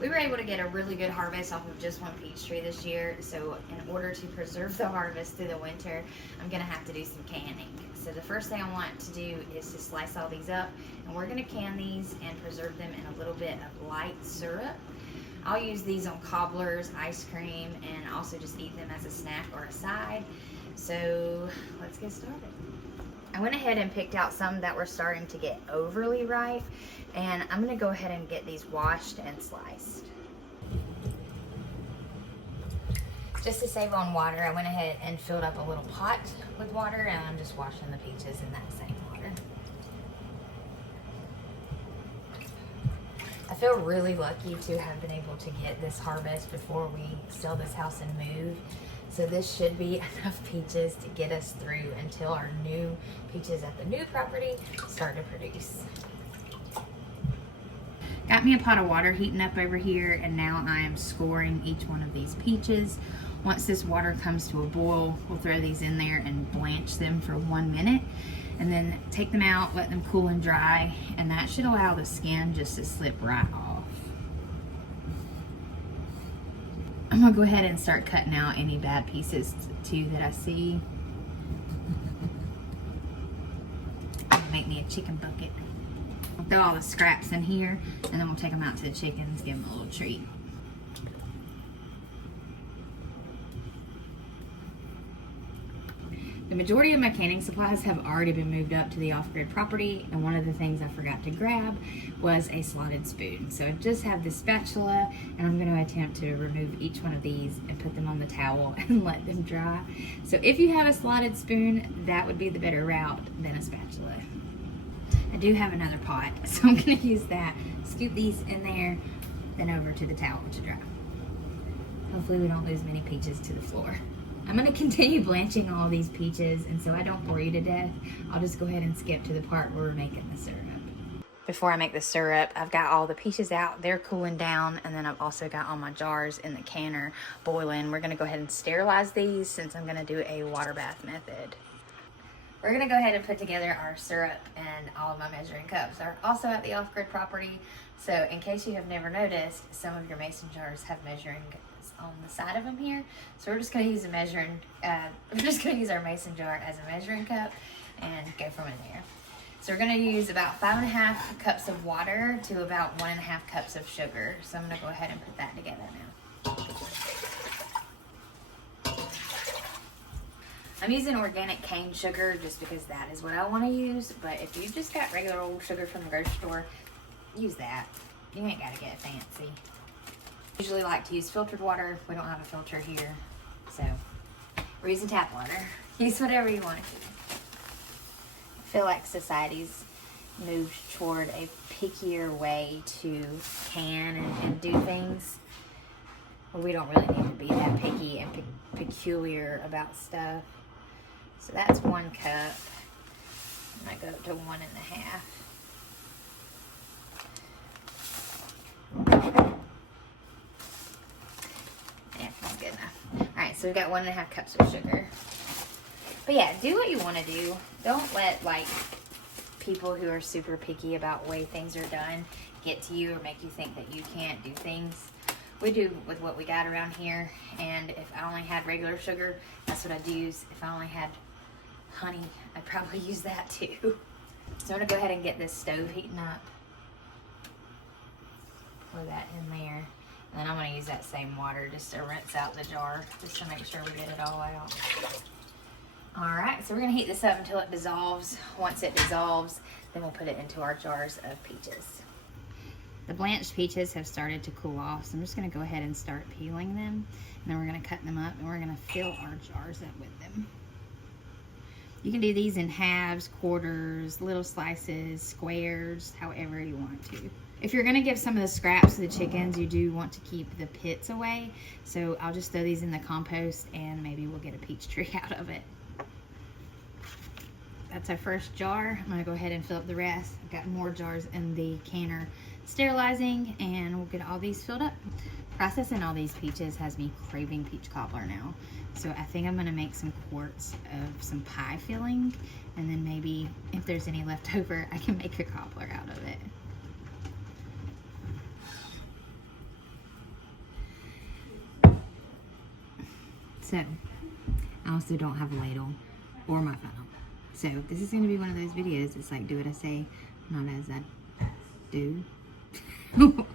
We were able to get a really good harvest off of just one peach tree this year, so in order to preserve the harvest through the winter, I'm gonna have to do some canning. So the first thing I want to do is to slice all these up, and we're gonna can these and preserve them in a little bit of light syrup. I'll use these on cobblers, ice cream, and also just eat them as a snack or a side. So let's get started. I went ahead and picked out some that were starting to get overly ripe, and I'm gonna go ahead and get these washed and sliced. Just to save on water, I went ahead and filled up a little pot with water, and I'm just washing the peaches in that same water. I feel really lucky to have been able to get this harvest before we sell this house and move. So this should be enough peaches to get us through until our new peaches at the new property start to produce. Got me a pot of water heating up over here, and now I am scoring each one of these peaches. Once this water comes to a boil, we'll throw these in there and blanch them for 1 minute, and then take them out, let them cool and dry, and that should allow the skin just to slip right off. I'm gonna go ahead and start cutting out any bad pieces too that I see. Make me a chicken bucket. I'll throw all the scraps in here, and then we'll take them out to the chickens, give them a little treat. The majority of my canning supplies have already been moved up to the off-grid property, and one of the things I forgot to grab was a slotted spoon. So I just have this spatula, and I'm going to attempt to remove each one of these and put them on the towel and let them dry. So if you have a slotted spoon, that would be the better route than a spatula. I do have another pot, so I'm going to use that. Scoop these in there, then over to the towel to dry. Hopefully we don't lose many peaches to the floor. I'm going to continue blanching all these peaches, and so I don't bore you to death, I'll just go ahead and skip to the part where we're making the syrup. Before I make the syrup, I've got all the peaches out, they're cooling down, and then I've also got all my jars in the canner boiling. We're going to go ahead and sterilize these since I'm going to do a water bath method. We're going to go ahead and put together our syrup, and all of my measuring cups are also at the off-grid property. So in case you have never noticed, some of your mason jars have measuring cups on the side of them here. So we're just going to use our mason jar as a measuring cup and go from in there. So we're going to use about 5.5 cups of water to about 1.5 cups of sugar. So I'm going to go ahead and put that together now. I'm using organic cane sugar just because that is what I want to use, but if you just got regular old sugar from the grocery store, use that. You ain't got to get fancy. I usually like to use filtered water. We don't have a filter here, so we're using tap water. Use whatever you want. I feel like society's moved toward a pickier way to can and do things. Well, we don't really need to be that picky and peculiar about stuff. So that's 1 cup. I go up to 1.5. Good enough. Alright, so we've got 1.5 cups of sugar. But yeah, do what you want to do. Don't let like people who are super picky about the way things are done get to you or make you think that you can't do things. We do with what we got around here, and if I only had regular sugar, that's what I'd use. If I only had honey, I'd probably use that too. So I'm going to go ahead and get this stove heating up. Pour that in there. And then I'm going to use that same water just to rinse out the jar, just to make sure we get it all out. Alright, so we're going to heat this up until it dissolves. Once it dissolves, then we'll put it into our jars of peaches. The blanched peaches have started to cool off, so I'm just going to go ahead and start peeling them. And then we're going to cut them up, and we're going to fill our jars up with them. You can do these in halves, quarters, little slices, squares, however you want to. If you're gonna give some of the scraps to the chickens, you do want to keep the pits away. So I'll just throw these in the compost, and maybe we'll get a peach tree out of it. That's our first jar. I'm gonna go ahead and fill up the rest. I've got more jars in the canner sterilizing, and we'll get all these filled up. Processing all these peaches has me craving peach cobbler now. So I think I'm gonna make some quarts of some pie filling, and then maybe if there's any left over, I can make a cobbler out of it. So, I also don't have a ladle or my funnel. So, this is going to be one of those videos. It's like, do what I say, not as I do. So,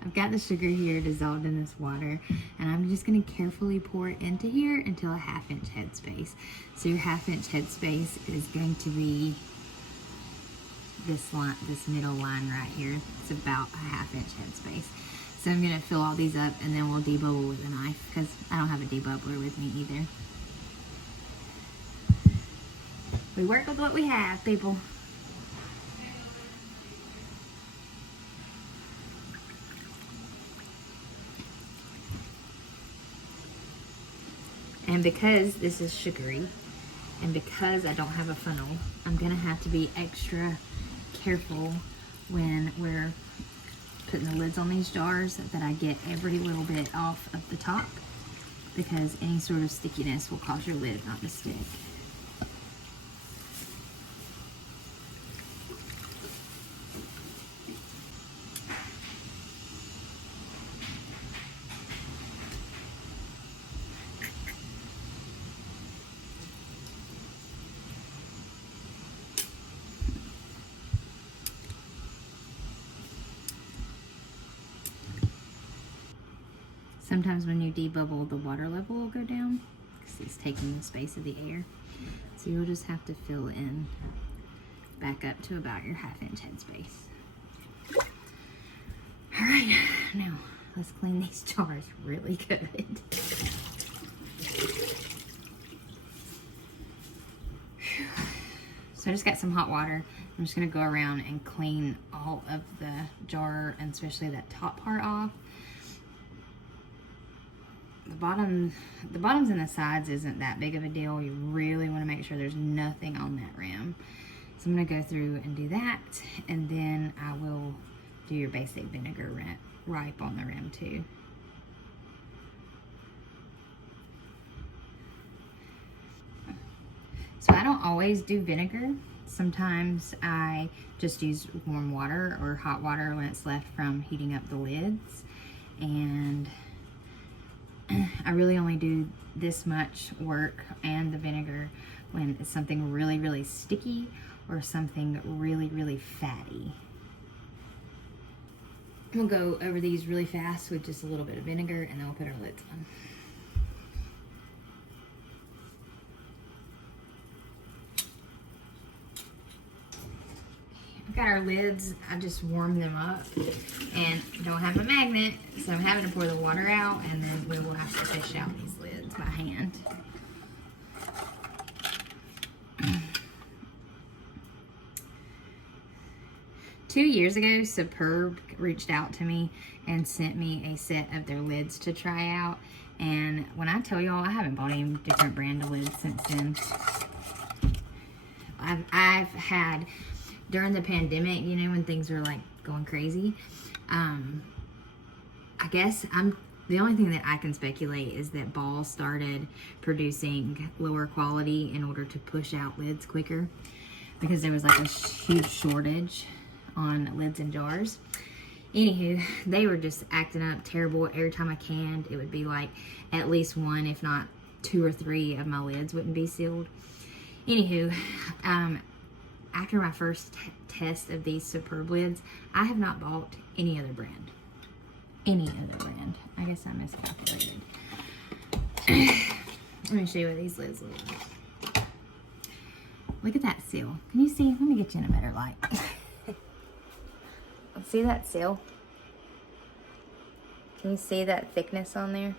I've got the sugar here dissolved in this water, and I'm just going to carefully pour it into here until a 1/2 inch headspace. So, your 1/2 inch headspace is going to be this line, this middle line right here. It's about a 1/2 inch headspace. So I'm gonna fill all these up, and then we'll debubble with a knife because I don't have a debubbler with me either. We work with what we have, people. And because this is sugary, and because I don't have a funnel, I'm gonna have to be extra careful when we're putting the lids on these jars that I get every little bit off of the top, because any sort of stickiness will cause your lid not to stick. Sometimes when you debubble, the water level will go down because it's taking the space of the air. So you'll just have to fill in back up to about your 1/2 inch headspace. All right, now let's clean these jars really good. So I just got some hot water. I'm just gonna go around and clean all of the jar, and especially that top part off. The bottoms and the sides isn't that big of a deal. You really want to make sure there's nothing on that rim. So I'm going to go through and do that, and then I will do your basic vinegar ripe on the rim too. So I don't always do vinegar. Sometimes I just use warm water or hot water when it's left from heating up the lids, and I really only do this much work and the vinegar when it's something really, really sticky or something really, really fatty. We'll go over these really fast with just a little bit of vinegar, and then we'll put our lids on. I've got our lids. I just warmed them up, and I don't have a magnet, so I'm having to pour the water out, and then we will have to fish out these lids by hand. Two years ago, Superb reached out to me and sent me a set of their lids to try out, and when I tell y'all, I haven't bought any different brand of lids since then. I've had, during the pandemic, you know, when things were like going crazy, I guess the only thing that I can speculate is that Ball started producing lower quality in order to push out lids quicker, because there was like a huge shortage on lids and jars. Anywho, they were just acting up terrible. Every time I canned, it would be like at least one, if not 2 or 3 of my lids wouldn't be sealed. Anywho, after my first test of these Superb lids, I have not bought any other brand. Any other brand. I guess I miscalculated. Let me show you what these lids look like. Look at that seal. Can you see? Let me get you in a better light. See that seal? Can you see that thickness on there?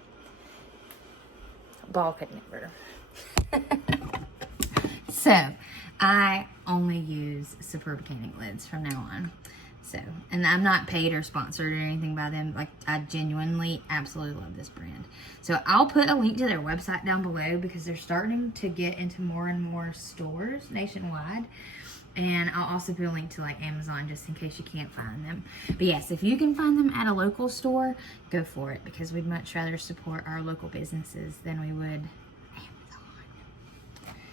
Ball could never. So, I only use Superb canning lids from now on. So, and I'm not paid or sponsored or anything by them. Like, I genuinely absolutely love this brand. So, I'll put a link to their website down below, because they're starting to get into more and more stores nationwide. And I'll also put a link to like Amazon, just in case you can't find them. But yes, if you can find them at a local store, go for it, because we'd much rather support our local businesses than we would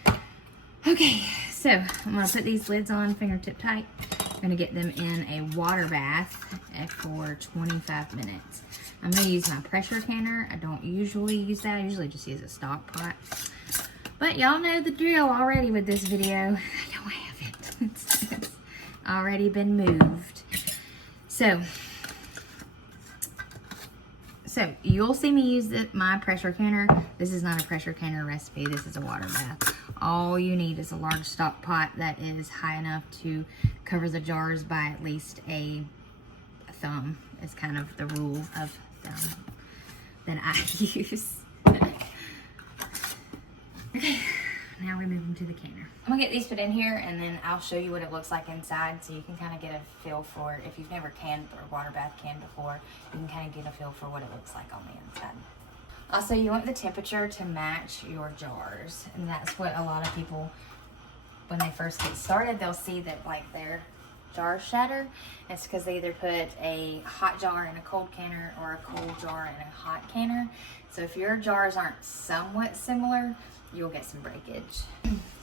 Amazon. Okay, so I'm gonna put these lids on fingertip tight. I'm gonna get them in a water bath for 25 minutes. I'm going to use my pressure canner. I don't usually use that. I usually just use a stock pot. But y'all know the drill already with this video. I don't have it. It's already been moved. So you'll see me use my pressure canner. This is not a pressure canner recipe. This is a water bath. All you need is a large stock pot that is high enough to cover the jars by at least a thumb. It's kind of the rule of thumb that I use. Okay, now we're moving to the canner. I'm gonna get these put in here and then I'll show you what it looks like inside so you can kind of get a feel for it. If you've never canned or water bath canned before, you can kind of get a feel for what it looks like on the inside. Also, you want the temperature to match your jars, and that's what a lot of people, when they first get started, they'll see that like their jars shatter. It's because they either put a hot jar in a cold canner or a cold jar in a hot canner. So if your jars aren't somewhat similar, you'll get some breakage.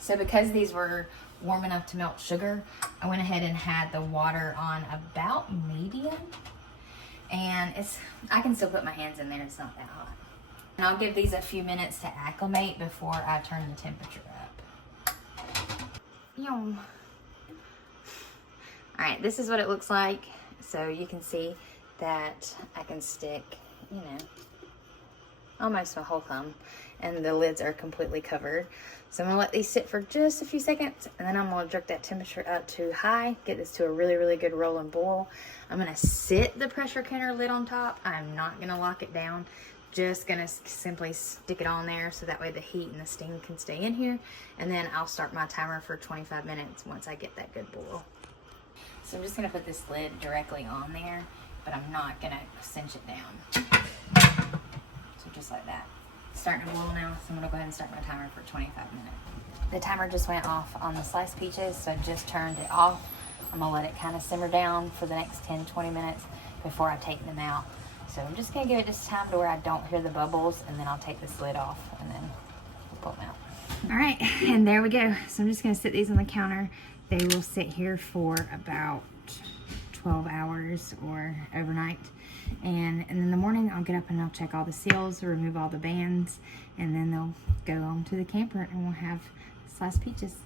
So because these were warm enough to melt sugar, I went ahead and had the water on about medium, and I can still put my hands in there, it's not that hot. And I'll give these a few minutes to acclimate before I turn the temperature up. Yum. All right, this is what it looks like. So you can see that I can stick, you know, almost my whole thumb, and the lids are completely covered. So I'm gonna let these sit for just a few seconds, and then I'm gonna jerk that temperature up to high, get this to a really, really good roll and boil. I'm gonna sit the pressure canner lid on top. I'm not gonna lock it down. Just gonna simply stick it on there so that way the heat and the steam can stay in here. And then I'll start my timer for 25 minutes once I get that good boil. So I'm just gonna put this lid directly on there, but I'm not gonna cinch it down. So just like that. It's starting to boil now, so I'm gonna go ahead and start my timer for 25 minutes. The timer just went off on the sliced peaches, so I just turned it off. I'm gonna let it kind of simmer down for the next 10-20 minutes before I take them out. So I'm just gonna give it just time to where I don't hear the bubbles, and then I'll take this lid off and then we'll pull them out. All right, and there we go. So I'm just gonna sit these on the counter. They will sit here for about 12 hours or overnight. And in the morning, I'll get up and I'll check all the seals, remove all the bands, and then they'll go on to the camper and we'll have sliced peaches.